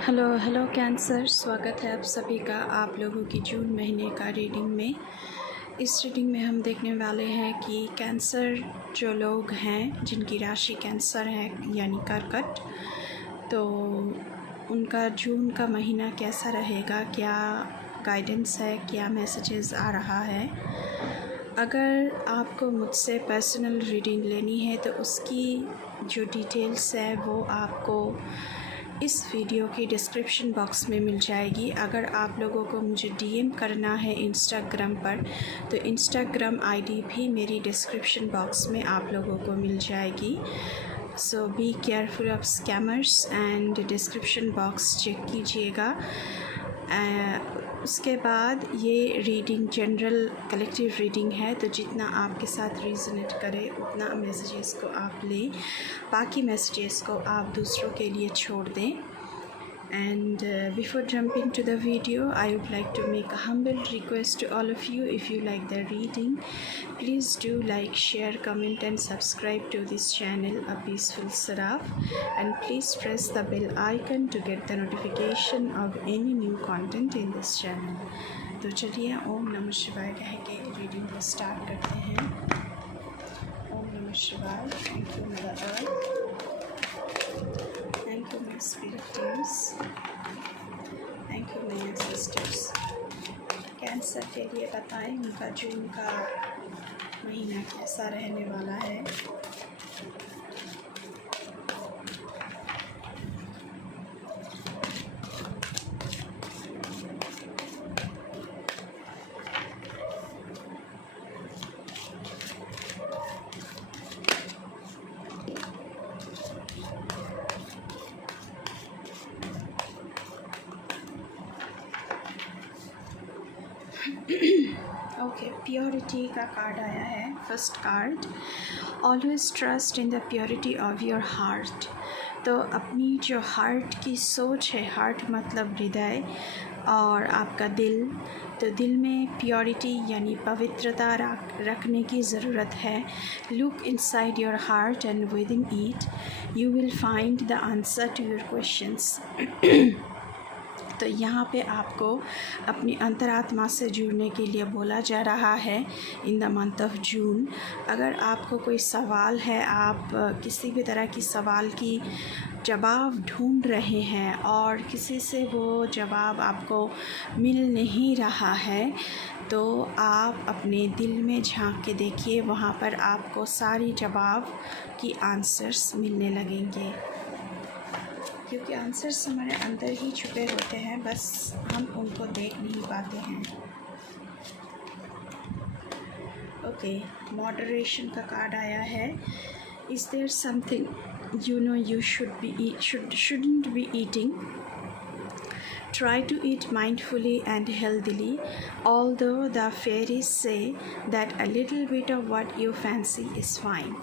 Hello hello cancer, स्वागत है आप सभी का आप लोगों की जून महीने का रीडिंग में। इस रीडिंग में हम देखने वाले हैं कि कैंसर जो लोग हैं जिनकी राशि कैंसर है यानी कर्कट, तो उनका जून का महीना कैसा रहेगा, क्या गाइडेंस है, क्या मैसेजेस आ रहा है। अगर आपको मुझसे पर्सनल रीडिंग लेनी है तो उसकी जो डिटेल्स है वो आपको इस वीडियो की डिस्क्रिप्शन बॉक्स में मिल जाएगी। अगर आप लोगों को मुझे डीएम करना है इंस्टाग्राम पर तो इंस्टाग्राम आईडी भी मेरी डिस्क्रिप्शन बॉक्स में आप लोगों को मिल जाएगी। So be careful of scammers and description box check कीजिएगा। उसके बाद ये रीडिंग जनरल कलेक्टिव रीडिंग है, तो जितना आपके साथ रीजनेट करे उतना मैसेजेस को आप लें, बाकी मैसेजेस को आप दूसरों के लिए छोड़ दें। And before jumping to the video, I would like to make a humble request to all of you. If you like the reading, please do like, share, comment and subscribe to this channel, A Peaceful Saraf, and please press the bell icon to get the notification of any new content in this channel. तो चलिए ओम नमः शिवाय कह के reading को start करते हैं। ओम नमः शिवाय। Thank you mother earth, thank you my spirit teams, thank you my ancestors। Cancer के लिए बताएं उनका जून का महीना कैसा रहने वाला है। ओके, प्योरिटी का कार्ड आया है। First card, always trust in the purity of your heart. तो अपनी जो हार्ट की सोच है, हार्ट मतलब हृदय और आपका दिल, तो दिल में प्योरिटी यानी पवित्रता रखने की ज़रूरत है। Look inside your heart and within it you will find the answer to your questions. तो यहाँ पे आपको अपनी अंतरात्मा से जुड़ने के लिए बोला जा रहा है इन द मंथ ऑफ जून। अगर आपको कोई सवाल है, आप किसी भी तरह की सवाल की जवाब ढूंढ रहे हैं और किसी से वो जवाब आपको मिल नहीं रहा है, तो आप अपने दिल में झांक के देखिए, वहाँ पर आपको सारी जवाब की आंसर्स मिलने लगेंगे, क्योंकि आंसर्स हमारे अंदर ही छुपे होते हैं, बस हम उनको देख नहीं पाते हैं। ओके, मॉडरेशन का कार्ड आया है। Is there something you know you shouldn't be eating? Try to eat mindfully and healthily, although the fairies say that a little bit of what you fancy is fine.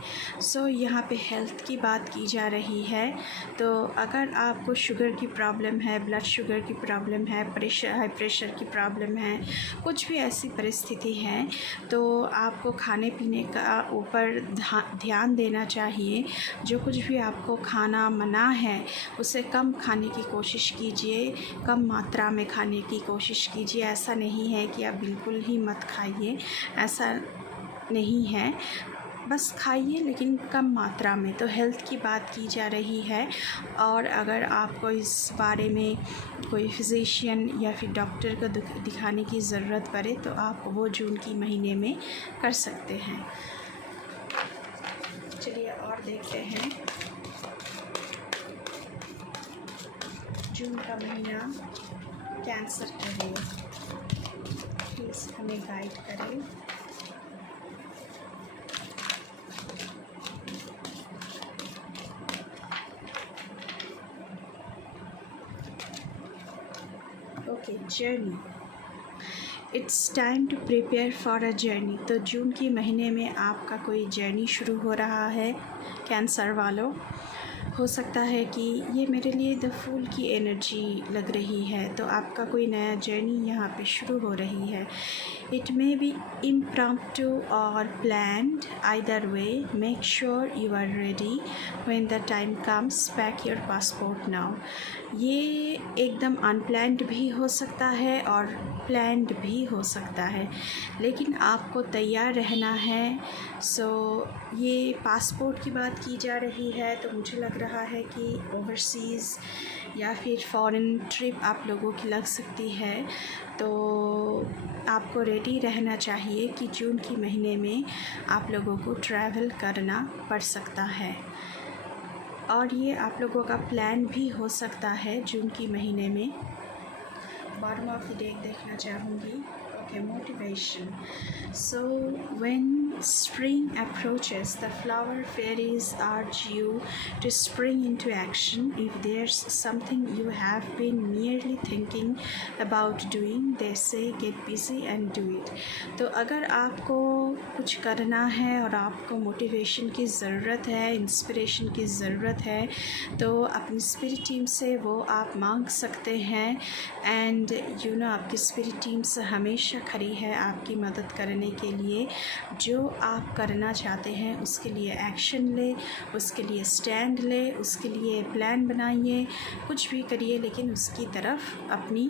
So यहाँ पे health की बात की जा रही है। तो अगर आपको शुगर की प्रॉब्लम है, ब्लड शुगर की प्रॉब्लम है, हाई प्रेशर की प्रॉब्लम है, कुछ भी ऐसी परिस्थिति है, तो आपको खाने पीने का ऊपर ध्यान देना चाहिए। जो कुछ भी आपको खाना मना है उसे कम खाने की कोशिश कीजिए, कम मात्रा में खाने की कोशिश कीजिए। ऐसा नहीं है कि आप बिल्कुल ही मत खाइए, ऐसा नहीं है, बस खाइए लेकिन कम मात्रा में। तो हेल्थ की बात की जा रही है, और अगर आपको इस बारे में कोई फिजिशियन या फिर डॉक्टर को दिखाने की ज़रूरत पड़े तो आप वो जून की महीने में कर सकते हैं। चलिए और देखते हैं जून का महीना कैंसर के लिए, प्लीज़ हमें गाइड करें। Okay, journey, it's time to prepare for a journey. तो जून के महीने में आपका कोई जर्नी शुरू हो रहा है कैंसर वालों। हो सकता है कि ये मेरे लिए द फूल की एनर्जी लग रही है, तो आपका कोई नया जर्नी यहाँ पे शुरू हो रही है। It may be impromptu or planned, either way make sure you are ready when the time comes। pack your passport now। ये एकदम अनप्लैन्ड भी हो सकता है और प्लैन्ड भी हो सकता है, लेकिन आपको तैयार रहना है। सो ये पासपोर्ट की बात की जा रही है, तो मुझे लग रहा है कि ओवरसीज़ या फिर फॉरेन ट्रिप आप लोगों की लग सकती है। तो आपको रेडी रहना चाहिए कि जून के महीने में आप लोगों को ट्रैवल करना पड़ सकता है, और ये आप लोगों का प्लान भी हो सकता है जून के महीने में। बॉटम ऑफ द डेक देखना चाहूँगी। Okay, motivation. So when spring approaches, the flower fairies urge you to spring into action. If there's something you have been merely thinking about doing, they say get busy and do it. तो अगर आपको कुछ करना है और आपको motivation की ज़रूरत है, इंस्पिरेशन की ज़रूरत है, तो अपनी स्पिरिट टीम से वो आप मांग सकते हैं। एंड आपकी स्पिरिट टीम से हमेशा खड़ी है आपकी मदद करने के लिए। जो आप करना चाहते हैं उसके लिए एक्शन ले, उसके लिए स्टैंड ले, उसके लिए प्लान बनाइए, कुछ भी करिए, लेकिन उसकी तरफ अपनी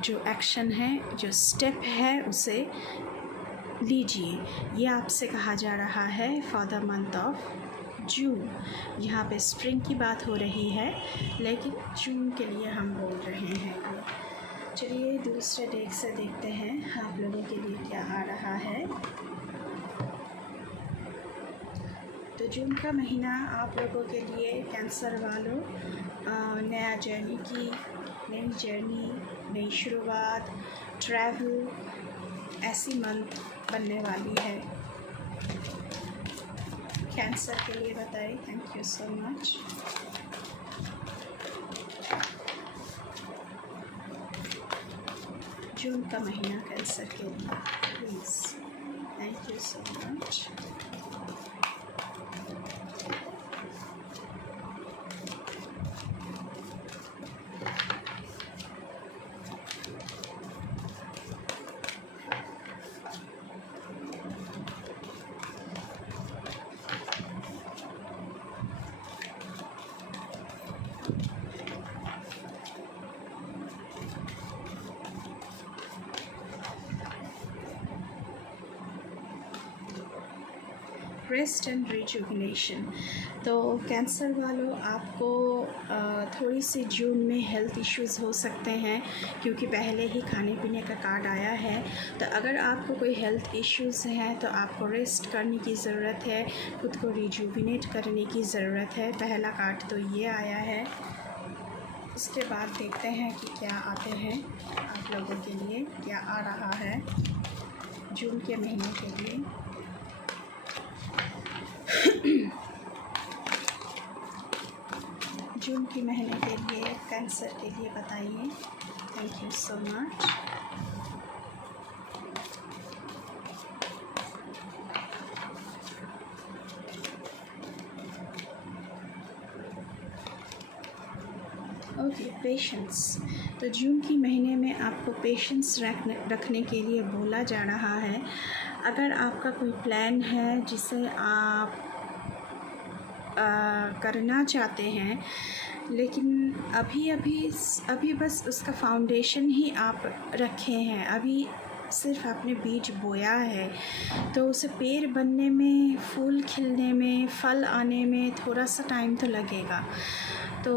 जो एक्शन है, जो स्टेप है, उसे लीजिए। ये आपसे कहा जा रहा है फॉर द मंथ ऑफ जून। यहाँ पे स्प्रिंग की बात हो रही है, लेकिन जून के लिए हम बोल रहे हैं। चलिए दूसरे डेक से देखते हैं आप लोगों के लिए क्या आ रहा है। तो जून का महीना आप लोगों के लिए कैंसर वालों नया जर्नी की, नई जर्नी, नई शुरुआत, ट्रैवल, ऐसी मंथ बनने वाली है। कैंसर के लिए बताइए। Thank you so much. June का महीना कैंसर के लिए please. Thank you so much. Rest and rejuvenation. तो कैंसर वालों, आपको थोड़ी सी जून में हेल्थ इश्यूज़ हो सकते हैं, क्योंकि पहले ही खाने पीने का कार्ड आया है। तो अगर आपको कोई हेल्थ इश्यूज़ हैं तो आपको रेस्ट करने की ज़रूरत है, खुद को रिजुविनेट करने की ज़रूरत है। पहला कार्ड तो ये आया है। उसके बाद देखते हैं कि क्या आते हैं आप लोगों के लिए, क्या आ रहा है जून के महीने के लिए। जून के महीने के लिए कैंसर के लिए बताइए। Thank you so much. Okay, patience. तो जून के महीने में आपको पेशेंस रखने के लिए बोला जा रहा है। अगर आपका कोई प्लान है जिसे आप करना चाहते हैं, लेकिन अभी बस उसका फाउंडेशन ही आप रखे हैं, अभी सिर्फ आपने बीज बोया है, तो उसे पेड़ बनने में, फूल खिलने में, फल आने में थोड़ा सा टाइम तो लगेगा। तो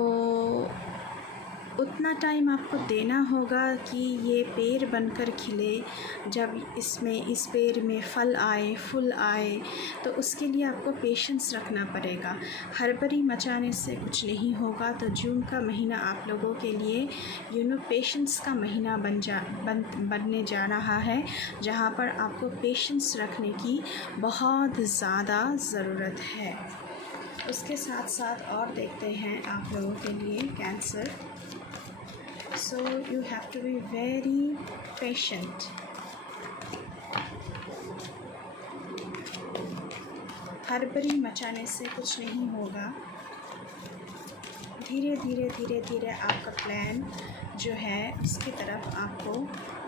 उतना टाइम आपको देना होगा कि ये पेड़ बनकर खिले। जब इस पेड़ में फल आए, फूल आए, तो उसके लिए आपको पेशेंस रखना पड़ेगा। हड़बड़ी मचाने से कुछ नहीं होगा। तो जून का महीना आप लोगों के लिए पेशेंस का महीना बनने जा रहा है, जहाँ पर आपको पेशेंस रखने की बहुत ज़्यादा ज़रूरत है। उसके साथ साथ और देखते हैं आप लोगों के लिए cancer. So you have to be very patient. हड़बड़ी मचाने से कुछ नहीं होगा। धीरे धीरे आपका प्लान जो है उसकी तरफ आपको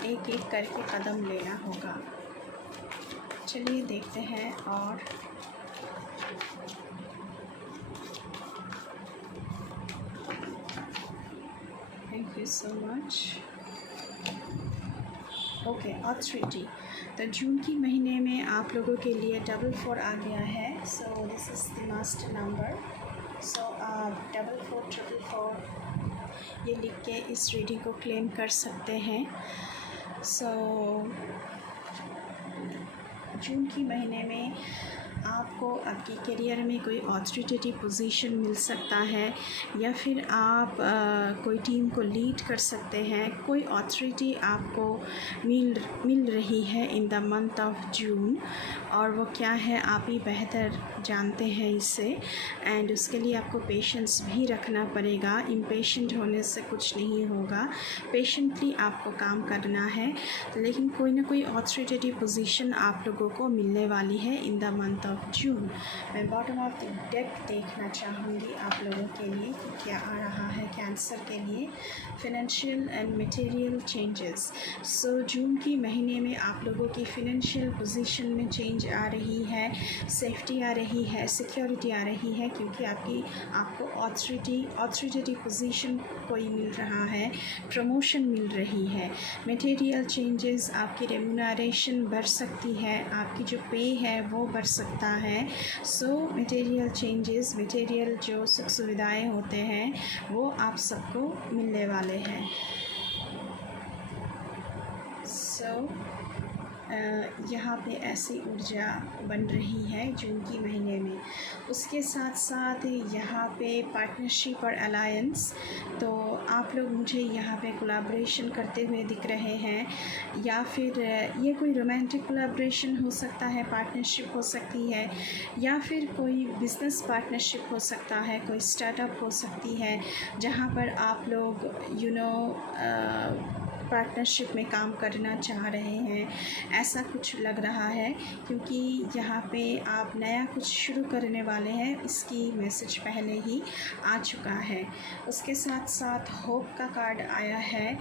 एक एक करके कदम लेना होगा। चलिए देखते हैं। और thank you so much. Okay, authority. तो जून के महीने में आप लोगों के लिए 44 आ गया है। So this is the master number. So आप 4444 ये लिख के इस रीडिंग को क्लेम कर सकते हैं। सो जून के महीने में आपको आपके करियर में कोई ऑथोरिटेटिव पोजीशन मिल सकता है, या फिर आप कोई टीम को लीड कर सकते हैं। कोई ऑथोरिटी आपको मिल रही है इन द मंथ ऑफ जून, और वो क्या है आप ही बेहतर जानते हैं इससे। एंड उसके लिए आपको पेशेंस भी रखना पड़ेगा। इम्पेशेंट होने से कुछ नहीं होगा, पेशेंटली आपको काम करना है। लेकिन कोई ना कोई ऑथोरिटेटिव पोजीशन आप लोगों को मिलने वाली है इन द मंथ ऑफ जून। मैं बॉटम ऑफ द डेक देखना चाहूँगी आप लोगों के लिए कि क्या आ रहा है कैंसर के लिए। Financial and material changes. So June के महीने में आप लोगों की फिनेंशियल पोजीशन में चेंज आ रही है, सेफ्टी आ रही है, सिक्योरिटी आ रही है, क्योंकि आपको ऑथोरिटेटिव पोजीशन कोई मिल रहा है, प्रमोशन मिल रही है। मटेरियल चेंजेस, आपकी रेम्यूनरेशन बढ़ सकती है, आपकी जो पे है वो बढ़ सकता है। सो मटेरियल चेंजेस, मटेरियल जो सुख सुविधाएँ होते हैं वो आप सबको मिलने वाले हैं। सो यहाँ पे ऐसी ऊर्जा बन रही है जून के महीने में। उसके साथ साथ यहाँ पे पार्टनरशिप और अलायंस, तो आप लोग मुझे यहाँ पे कोलैबोरेशन करते हुए दिख रहे हैं, या फिर ये कोई रोमांटिक कोलैबोरेशन हो सकता है, पार्टनरशिप हो सकती है, या फिर कोई बिज़नेस पार्टनरशिप हो सकता है, कोई स्टार्टअप हो सकती है, जहाँ पर आप लोग पार्टनरशिप में काम करना चाह रहे हैं। ऐसा कुछ लग रहा है, क्योंकि यहाँ पे आप नया कुछ शुरू करने वाले हैं, इसकी मैसेज पहले ही आ चुका है। उसके साथ साथ होप का कार्ड आया है,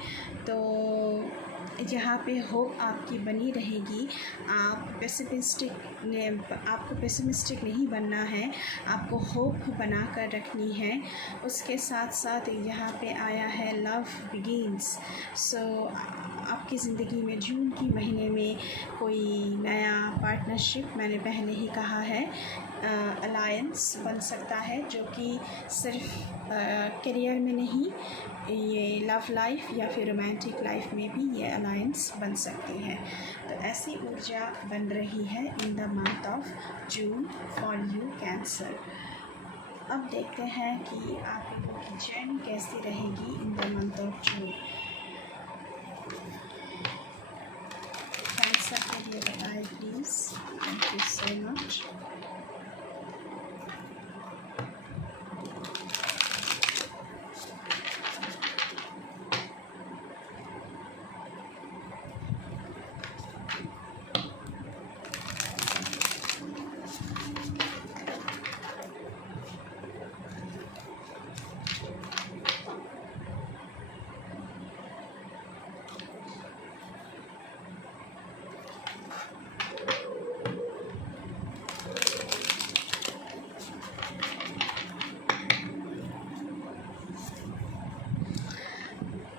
तो यहाँ पे होप आपकी बनी रहेगी। आपको पेसिमिस्टिक नहीं बनना है, आपको होप बना कर रखनी है। उसके साथ साथ यहाँ पे आया है लव बिगिन्स। सो आपकी ज़िंदगी में जून के महीने में कोई नया पार्टनरशिप, मैंने पहले ही कहा है, अलायंस बन सकता है, जो कि सिर्फ करियर में नहीं, ये लव लाइफ या फिर रोमांटिक लाइफ में भी ये अलायंस बन सकती है। तो ऐसी ऊर्जा बन रही है in the month of June for you cancer. अब देखते हैं कि आप लोगों की जर्नी कैसी रहेगी in the month of June. Cancer के लिए बताएं please. Thank you so much.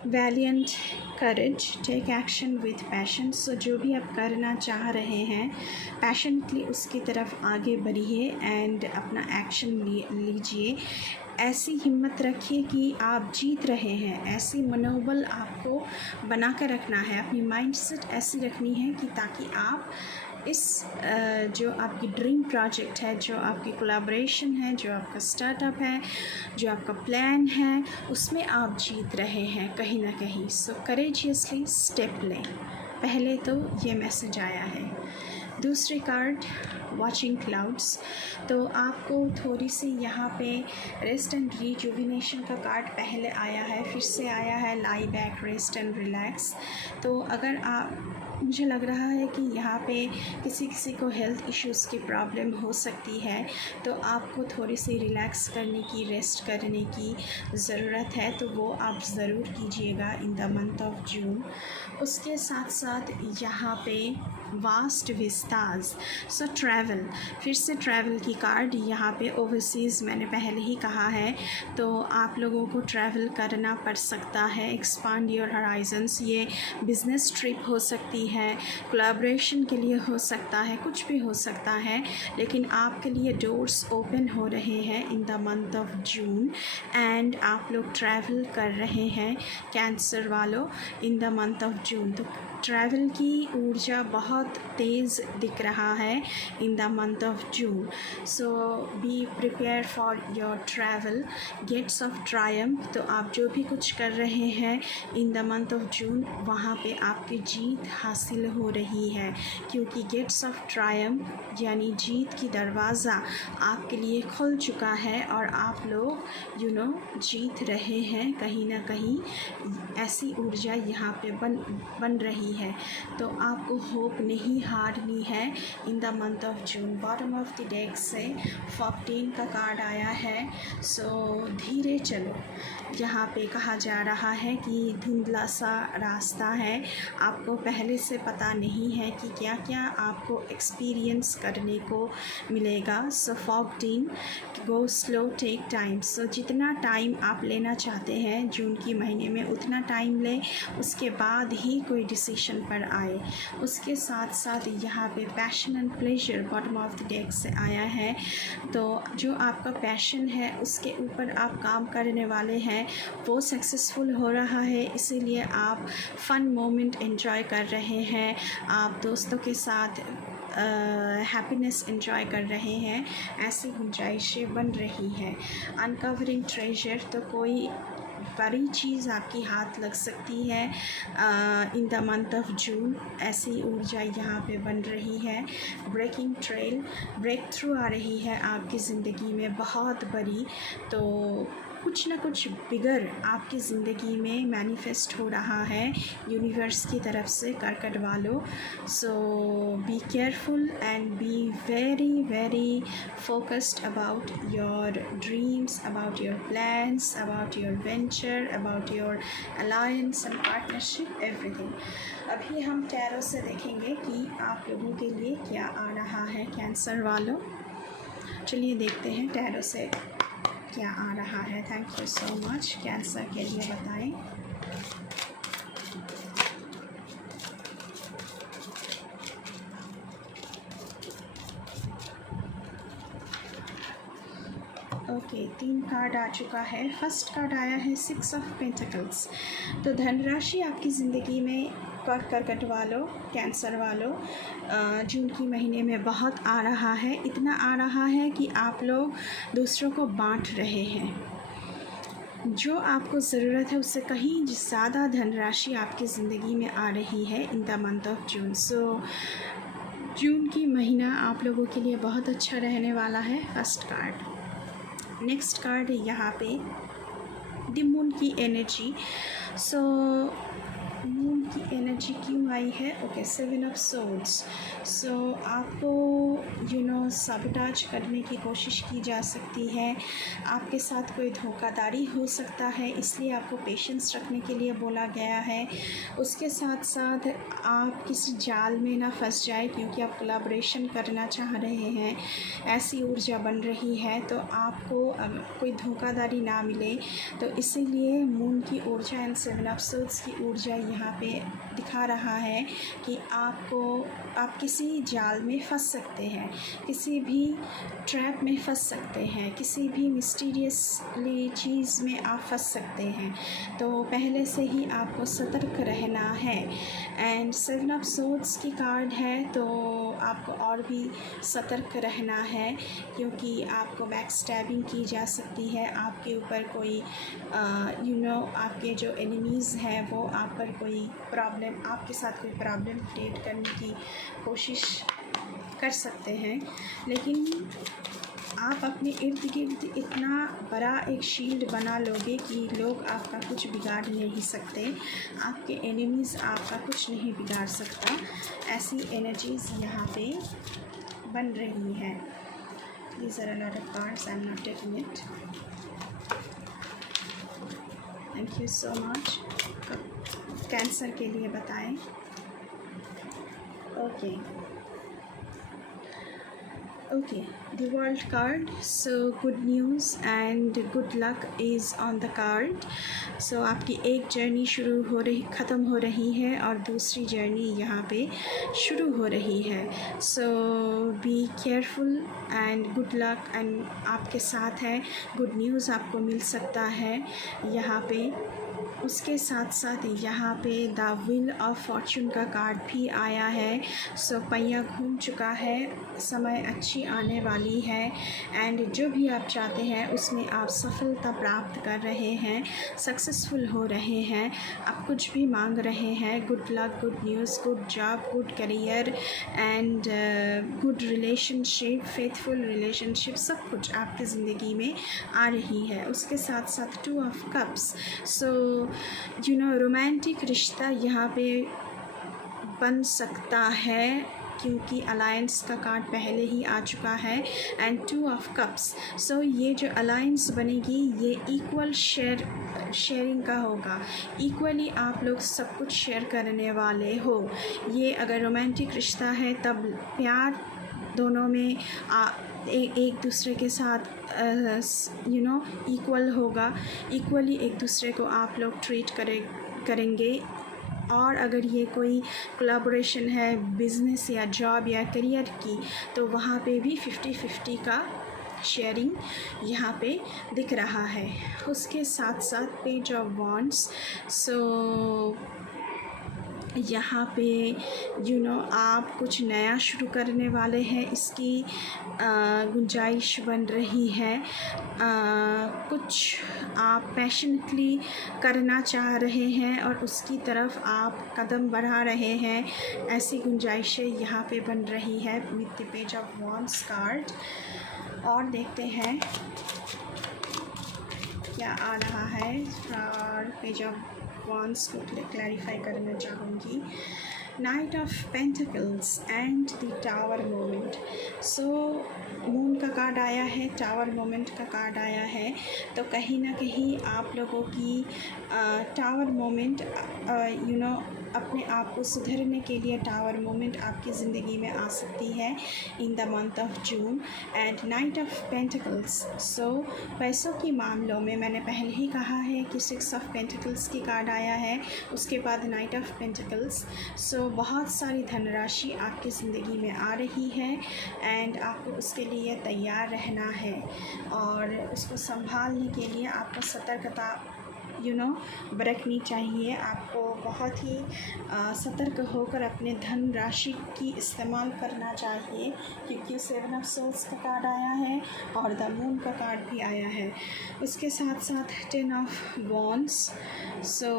Valiant, courage, take action with passion. So जो भी आप करना चाह रहे हैं, पैशनेटली उसकी तरफ आगे बढ़िए एंड अपना एक्शन लीजिए। ऐसी हिम्मत रखिए कि आप जीत रहे हैं, ऐसी मनोबल आपको बना कर रखना है, अपनी माइंडसेट ऐसी रखनी है कि ताकि आप इस जो आपकी ड्रीम प्रोजेक्ट है, जो आपकी कोलैबोरेशन है, जो आपका स्टार्टअप है, जो आपका प्लान है, उसमें आप जीत रहे हैं कहीं ना कहीं। सो करेजियसली स्टेप लें। पहले तो ये मैसेज आया है। दूसरी कार्ड वॉचिंग क्लाउड्स, तो आपको थोड़ी सी यहाँ पे रेस्ट एंड रिजुविनेशन का कार्ड पहले आया है, फिर से आया है लाई बैक, रेस्ट एंड रिलैक्स। तो अगर आप, मुझे लग रहा है कि यहाँ पे किसी को हेल्थ इश्यूज़ की प्रॉब्लम हो सकती है, तो आपको थोड़ी सी रिलैक्स करने की, रेस्ट करने की ज़रूरत है, तो वो आप ज़रूर कीजिएगा इन द मंथ ऑफ जून। उसके साथ साथ यहाँ पे वास्ट विस्ताज। सो ट्रैवल, फिर से ट्रैवल की कार्ड यहाँ पे ओवरसीज़ मैंने पहले ही कहा है, तो आप लोगों को ट्रैवल करना पड़ सकता है। एक्सपांड योर हराइजन्स, ये बिज़नेस ट्रिप हो सकती है, कोलैबोरेशन के लिए हो सकता है, कुछ भी हो सकता है, लेकिन आपके लिए डोर्स ओपन हो रहे हैं in the month of June and आप लोग ट्रैवल कर रहे हैं कैंसर वालों in the month of June. तो ट्रैवल की ऊर्जा बहुत तेज़ दिख रहा है in the month of June. So be prepare for your travel. Gates of triumph, तो आप जो भी कुछ कर रहे हैं in the month of June वहाँ पे आपकी जीत हासिल हो रही है, क्योंकि गेट्स ऑफ ट्रायम्फ यानी जीत की दरवाज़ा आपके लिए खुल चुका है और आप लोग जीत रहे हैं कहीं ना कहीं। ऐसी ऊर्जा यहाँ पे बन रही है, तो आपको होप नहीं हारनी है in the month of June. Bottom of the deck से 14 का कार्ड आया है। सो धीरे चलो, यहाँ पे कहा जा रहा है कि धुंधला सा रास्ता है, आपको पहले से पता नहीं है कि क्या क्या आपको एक्सपीरियंस करने को मिलेगा। सो 14 गो स्लो टेक टाइम। सो जितना टाइम आप लेना चाहते हैं जून की महीने में उतना टाइम लें, उसके बाद ही कोई डिसीजन पर आए। उसके साथ साथ यहाँ पे passion and pleasure bottom of the deck से आया है, तो जो आपका पैशन है उसके ऊपर आप काम करने वाले हैं वो सक्सेसफुल हो रहा है, इसीलिए आप फ़न मोमेंट एंजॉय कर रहे हैं, आप दोस्तों के साथ हैप्पीनेस एंजॉय कर रहे हैं, ऐसी गुंजाइशें बन रही हैं। अनकवरिंग ट्रेजर, तो कोई बड़ी चीज़ आपकी हाथ लग सकती है इन द मंथ ऑफ जून, ऐसी ऊर्जा यहाँ पे बन रही है। ब्रेकिंग ट्रेल, ब्रेक थ्रू आ रही है आपकी ज़िंदगी में बहुत बड़ी, तो कुछ ना कुछ बिगर आपकी ज़िंदगी में मैनिफेस्ट हो रहा है यूनिवर्स की तरफ से कर्कट वालों। So be careful and be very very focused about your dreams, about your plans, about your venture, about your alliance and partnership, everything. अभी हम टैरो से देखेंगे कि आप लोगों के लिए क्या आ रहा है कैंसर वालों। चलिए देखते हैं टैरो से क्या आ रहा है। Thank you so much. Cancer के लिए बताएं। ओके, 3 कार्ड आ चुका है। फर्स्ट कार्ड आया है 6 ऑफ पेंटिकल्स। तो धनराशि आपकी ज़िंदगी में कर्कट वालों, कैंसर वालों, जून की महीने में बहुत आ रहा है। इतना आ रहा है कि आप लोग दूसरों को बांट रहे हैं। जो आपको ज़रूरत है उससे कहीं ज़्यादा धनराशि आपकी ज़िंदगी में आ रही है in the month of June. So June की महीना आप लोगों के लिए बहुत अच्छा रहने वाला है। First card. नेक्स्ट कार्ड यहाँ पे द मून की एनर्जी। सो मून की एनर्जी क्यों आई है? Okay, 7 of swords. सो आपको सबटाज करने की कोशिश की जा सकती है, आपके साथ कोई धोखाधड़ी हो सकता है, इसलिए आपको पेशेंस रखने के लिए बोला गया है। उसके साथ साथ आप किसी जाल में ना फंस जाए, क्योंकि आप कोलैबोरेशन करना चाह रहे हैं, ऐसी ऊर्जा बन रही है, तो आपको कोई धोखाधड़ी ना मिले। तो इसीलिए मून की ऊर्जा एंड 7 ऑफ सोर्ड्स की ऊर्जा यहाँ पे दिखा रहा है कि आप किसी जाल में फंस सकते हैं, किसी भी ट्रैप में फंस सकते हैं, किसी भी मिस्टीरियसली चीज़ में आप फंस सकते हैं। तो पहले से ही आपको सतर्क रहना है। एंड 7 ऑफ सोर्ड्स की कार्ड है, तो आपको और भी सतर्क रहना है, क्योंकि आपको बैक स्टैबिंग की जा सकती है। आपके ऊपर कोई आपके जो एनिमीज़ हैं वो आप पर कोई प्रॉब्लम, आपके साथ कोई प्रॉब्लम क्रिएट करने की कोशिश कर सकते हैं। लेकिन आप अपने इर्द गिर्द इतना बड़ा एक शील्ड बना लोगे कि लोग आपका कुछ बिगाड़ नहीं सकते, आपके एनिमीज़ आपका कुछ नहीं बिगाड़ सकता। ऐसी एनर्जीज़ यहाँ पे बन रही हैं। These are a lot of cards, I'm not taking it. Thank you so much. Cancer के लिए बताएं। Okay, the world card. So good news and good luck is on the card. So आपकी एक जर्नी ख़त्म हो रही है और दूसरी जर्नी यहाँ पे शुरू हो रही है. So be careful and good luck and आपके साथ है. good news आपको मिल सकता है यहाँ पे. उसके साथ साथ यहाँ पे द व्हील ऑफ फॉर्चून का कार्ड भी आया है. सो पहिया घूम चुका है, समय अच्छी आने वाली है एंड जो भी आप चाहते हैं उसमें आप सफलता प्राप्त कर रहे हैं, सक्सेसफुल हो रहे हैं. आप कुछ भी मांग रहे हैं. Good luck, good news, good job, good career and good relationship, faithful relationship, सब कुछ आपकी ज़िंदगी में आ रही है. उसके साथ साथ 2 ऑफ कप्स. सो रोमांटिक रिश्ता यहाँ पे बन सकता है क्योंकि अलायंस का कार्ड पहले ही आ चुका है एंड 2 ऑफ कप्स. सो ये जो अलायंस बनेगी ये इक्वल शेयरिंग का होगा. इक्वली आप लोग सब कुछ शेयर करने वाले हो. ये अगर रोमांटिक रिश्ता है तब प्यार दोनों में एक दूसरे के साथ इक्वल होगा. इक्वली एक दूसरे को आप लोग ट्रीट करेंगे. और अगर ये कोई कोलैबोरेशन है बिज़नेस या जॉब या करियर की तो वहाँ पे भी 50-50 का शेयरिंग यहाँ पे दिख रहा है. उसके साथ साथ पेज ऑफ वॉन्ड्स. सो यहाँ पे आप कुछ नया शुरू करने वाले हैं, इसकी गुंजाइश बन रही है. कुछ आप पैशनेटली करना चाह रहे हैं और उसकी तरफ आप कदम बढ़ा रहे हैं, ऐसी गुंजाइशें यहाँ पे बन रही है with the page of wands card. और देखते हैं क्या आ रहा है. और पेज ऑफ वॉन्ड्स को क्लैरिफाई करना चाहूँगी. Night of pentacles and the tower moment. So moon का कार्ड आया है, टावर मोमेंट का कार्ड आया है. तो कहीं ना कहीं आप लोगों की टावर मोमेंट अपने आप को सुधरने के लिए टावर मोमेंट आपकी ज़िंदगी में आ सकती है in the month of June. And knight of pentacles. So पैसों के मामलों में मैंने पहले ही कहा है कि 6 ऑफ पेंटिकल्स की कार्ड आया है, उसके बाद नाइट ऑफ पेंटिकल्स. सो बहुत सारी धनराशि आपकी ज़िंदगी में आ रही है एंड आपको उसके लिए तैयार रहना है और उसको संभालने के लिए आपको सतर्कता बरतनी चाहिए. आपको बहुत ही सतर्क होकर अपने धन राशि की इस्तेमाल करना चाहिए क्योंकि 7 ऑफ सोल्स का कार्ड आया है और द मून का कार्ड भी आया है. उसके साथ साथ 10 ऑफ वॉन्ड्स. सो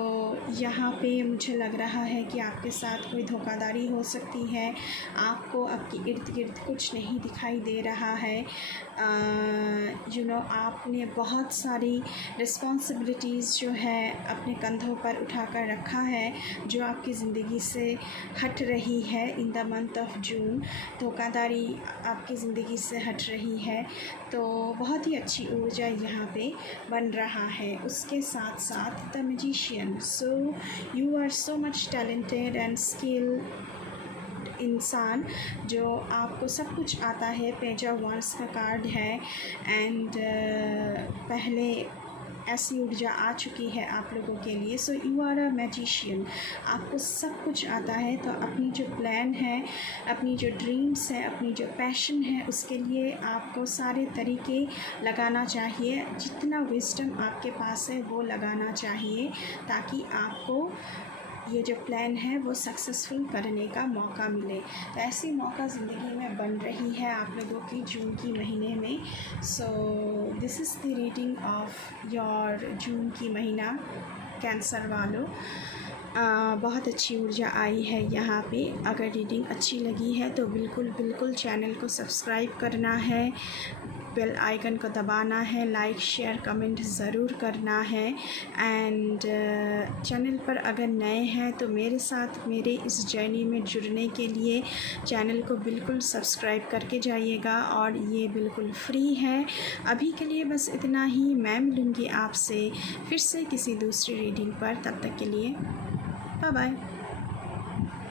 यहाँ पे मुझे लग रहा है कि आपके साथ कोई धोखाधड़ी हो सकती है. आपको आपके इर्द गिर्द कुछ नहीं दिखाई दे रहा है. आपने बहुत सारी रिस्पॉन्सिबिलिटीज़ जो है अपने कंधों पर उठाकर रखा है जो आपकी ज़िंदगी से हट रही है इन द मंथ ऑफ जून. धोखाधड़ी आपकी ज़िंदगी से हट रही है. तो बहुत ही अच्छी ऊर्जा यहाँ पे बन रहा है. उसके साथ साथ the magician. So you are so much talented and skill इंसान जो आपको सब कुछ आता है. पेज ऑफ वॉन्ड्स का कार्ड है एंड पहले ऐसी ऊर्जा आ चुकी है आप लोगों के लिए. So you are a magician. आपको सब कुछ आता है. तो अपनी जो प्लान है, अपनी जो ड्रीम्स है, अपनी जो पैशन है उसके लिए आपको सारे तरीके लगाना चाहिए. जितना विजडम आपके पास है वो लगाना चाहिए ताकि आपको ये जो प्लान है वो सक्सेसफुल करने का मौका मिले. तो ऐसी मौका ज़िंदगी में बन रही है आप लोगों की जून की महीने में. So this is the reading of your June की महीना कैंसर वालों. बहुत अच्छी ऊर्जा आई है यहाँ पे. अगर रीडिंग अच्छी लगी है तो बिल्कुल चैनल को सब्सक्राइब करना है, बेल आइकन को दबाना है, लाइक शेयर कमेंट ज़रूर करना है. एंड चैनल पर अगर नए हैं तो मेरे साथ मेरे इस जर्नी में जुड़ने के लिए चैनल को बिल्कुल सब्सक्राइब करके जाइएगा और ये बिल्कुल फ्री है. अभी के लिए बस इतना ही. मैं मिलूँगी आपसे फिर से किसी दूसरी रीडिंग पर. तब तक के लिए बाय बाय.